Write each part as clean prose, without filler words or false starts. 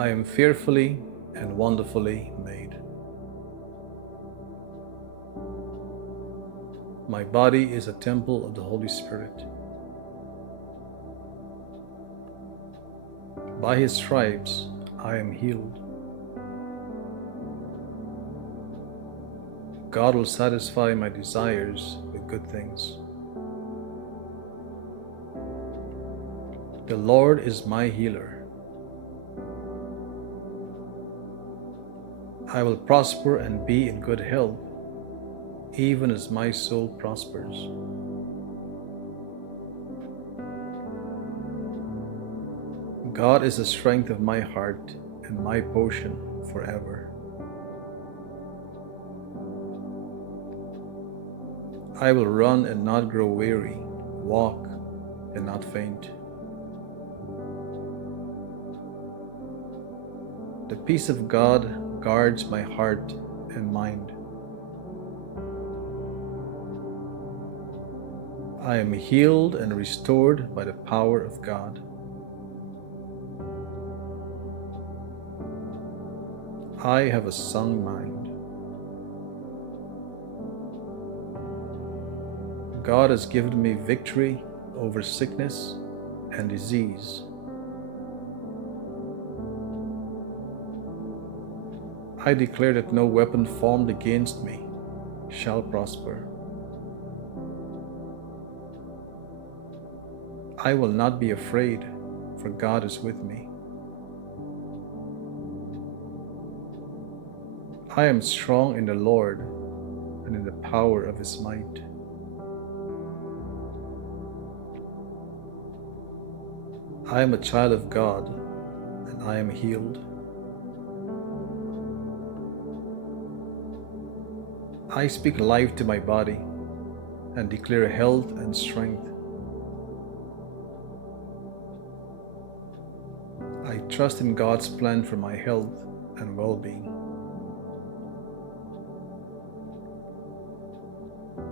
I am fearfully and wonderfully made. My body is a temple of the Holy Spirit. By His stripes, I am healed. God will satisfy my desires with good things. The Lord is my healer. I will prosper and be in good health, even as my soul prospers. God is the strength of my heart and my portion forever. I will run and not grow weary, walk and not faint. The peace of God guards my heart and mind. I am healed and restored by the power of God. I have a sound mind. God has given me victory over sickness and disease. I declare that no weapon formed against me shall prosper. I will not be afraid, for God is with me. I am strong in the Lord and in the power of His might. I am a child of God, and I am healed. I speak life to my body and declare health and strength. I trust in God's plan for my health and well-being.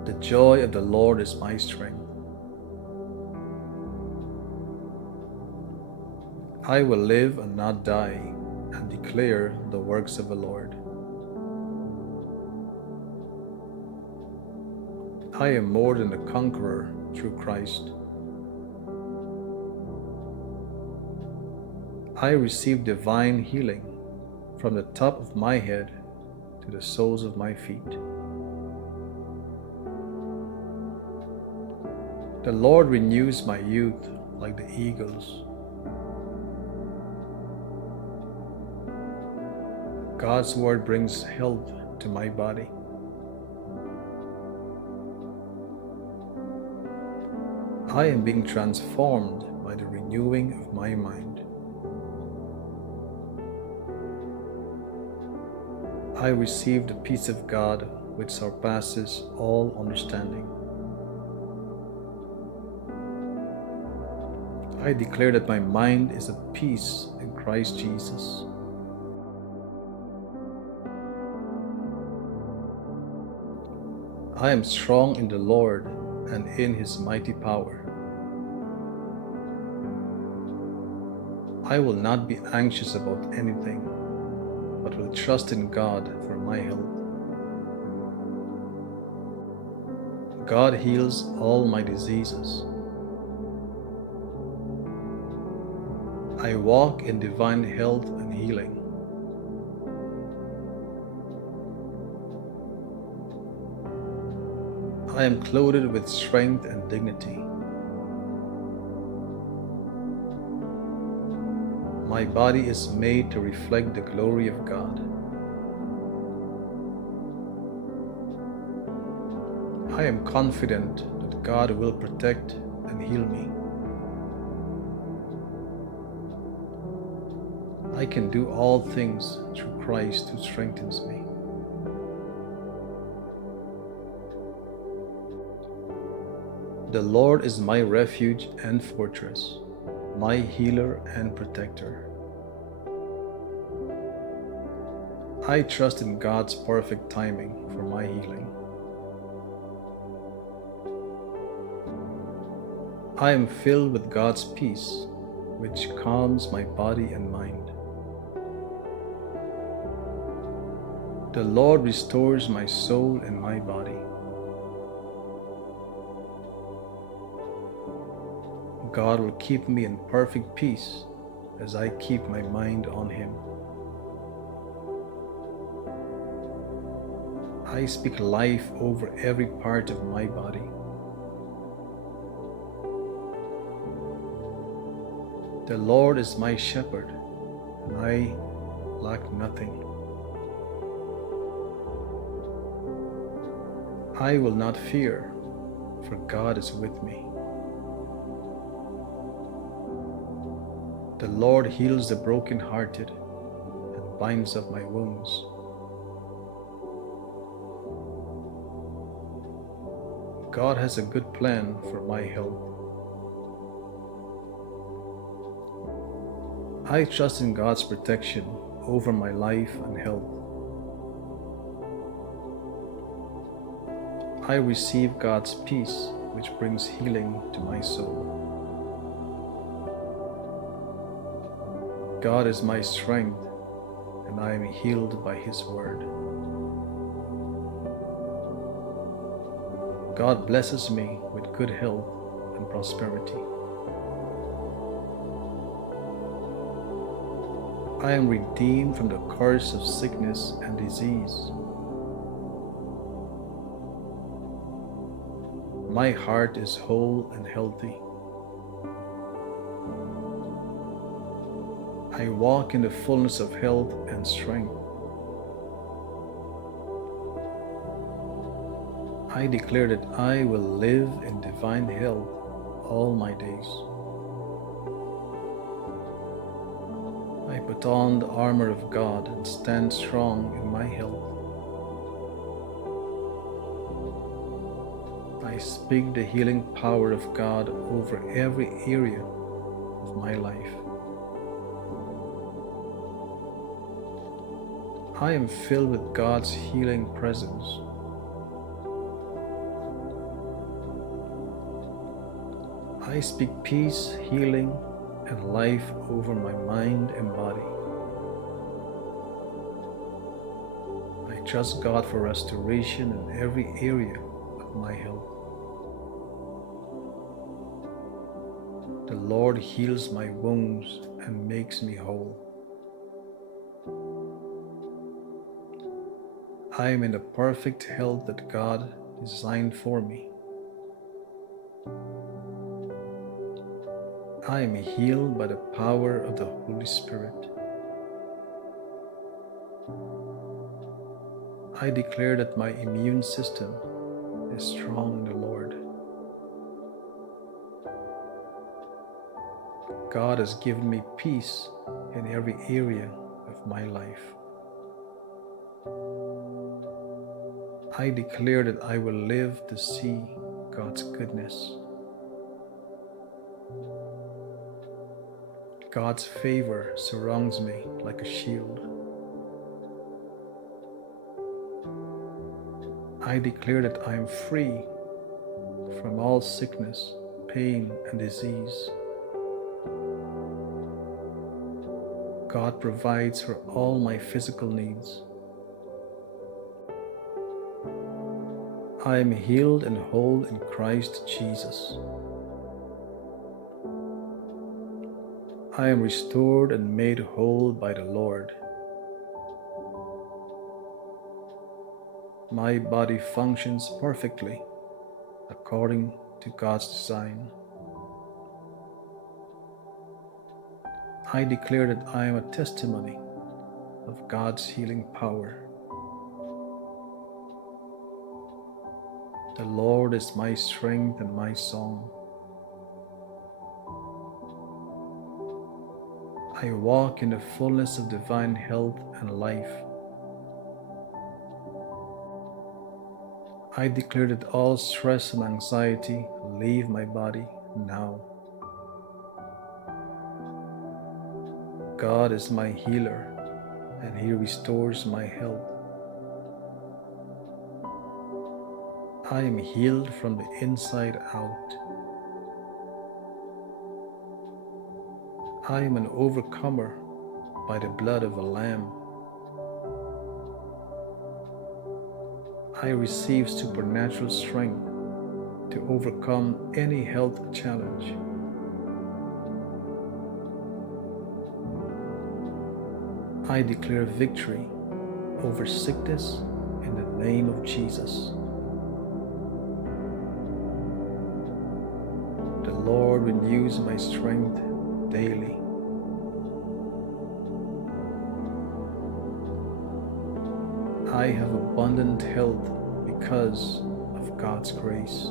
The joy of the Lord is my strength. I will live and not die and declare the works of the Lord. I am more than a conqueror through Christ. I receive divine healing from the top of my head to the soles of my feet. The Lord renews my youth like the eagles. God's word brings health to my body. I am being transformed by the renewing of my mind. I receive the peace of God which surpasses all understanding. I declare that my mind is at peace in Christ Jesus. I am strong in the Lord and in His mighty power. I will not be anxious about anything, but will trust in God for my health. God heals all my diseases. I walk in divine health and healing. I am clothed with strength and dignity. My body is made to reflect the glory of God. I am confident that God will protect and heal me. I can do all things through Christ who strengthens me. The Lord is my refuge and fortress, my healer and protector. I trust in God's perfect timing for my healing. I am filled with God's peace, which calms my body and mind. The Lord restores my soul and my body. God will keep me in perfect peace as I keep my mind on Him. I speak life over every part of my body. The Lord is my shepherd, and I lack nothing. I will not fear, for God is with me. The Lord heals the brokenhearted and binds up my wounds. God has a good plan for my health. I trust in God's protection over my life and health. I receive God's peace, which brings healing to my soul. God is my strength, and I am healed by His word. God blesses me with good health and prosperity. I am redeemed from the curse of sickness and disease. My heart is whole and healthy. I walk in the fullness of health and strength. I declare that I will live in divine health all my days. I put on the armor of God and stand strong in my health. I speak the healing power of God over every area of my life. I am filled with God's healing presence. I speak peace, healing, and life over my mind and body. I trust God for restoration in every area of my health. The Lord heals my wounds and makes me whole. I am in the perfect health that God designed for me. I am healed by the power of the Holy Spirit. I declare that my immune system is strong in the Lord. God has given me peace in every area of my life. I declare that I will live to see God's goodness. God's favor surrounds me like a shield. I declare that I am free from all sickness, pain, and disease. God provides for all my physical needs. I am healed and whole in Christ Jesus. I am restored and made whole by the Lord. My body functions perfectly according to God's design. I declare that I am a testimony of God's healing power. The Lord is my strength and my song. I walk in the fullness of divine health and life. I declare that all stress and anxiety leave my body now. God is my healer, and He restores my health. I am healed from the inside out. I am an overcomer by the blood of a lamb. I receive supernatural strength to overcome any health challenge. I declare victory over sickness in the name of Jesus. The Lord renews my strength daily. I have abundant health because of God's grace.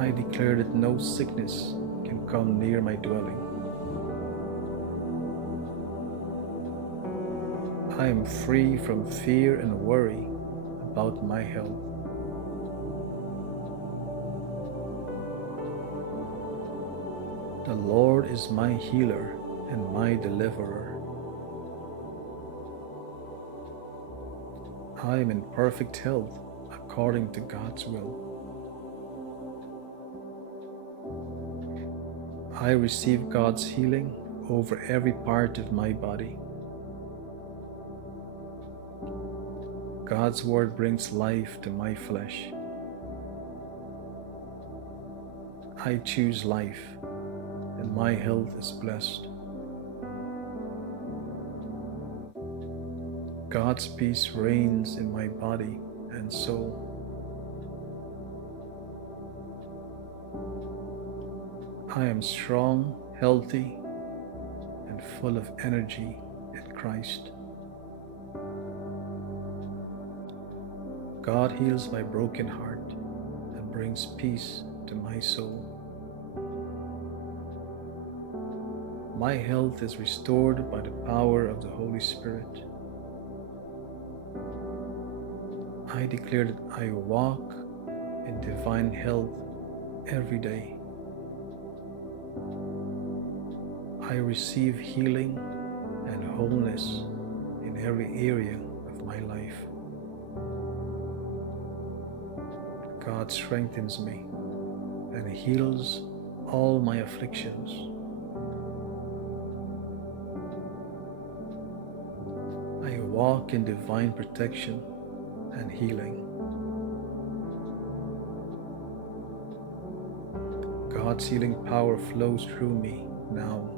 I declare that no sickness can come near my dwelling. I am free from fear and worry about my health. The Lord is my healer and my deliverer. I am in perfect health according to God's will. I receive God's healing over every part of my body. God's word brings life to my flesh. I choose life, and my health is blessed. God's peace reigns in my body and soul. I am strong, healthy, and full of energy in Christ. God heals my broken heart and brings peace to my soul. My health is restored by the power of the Holy Spirit. I declare that I walk in divine health every day. I receive healing and wholeness in every area of my life. God strengthens me and heals all my afflictions. I walk in divine protection and healing. God's healing power flows through me now.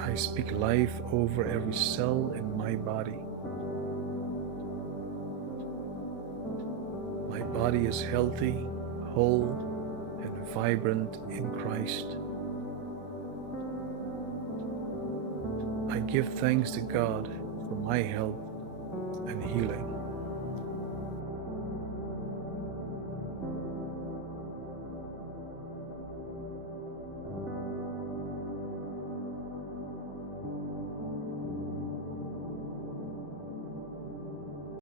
I speak life over every cell in my body. My body is healthy, whole, and vibrant in Christ. I give thanks to God for my health and healing.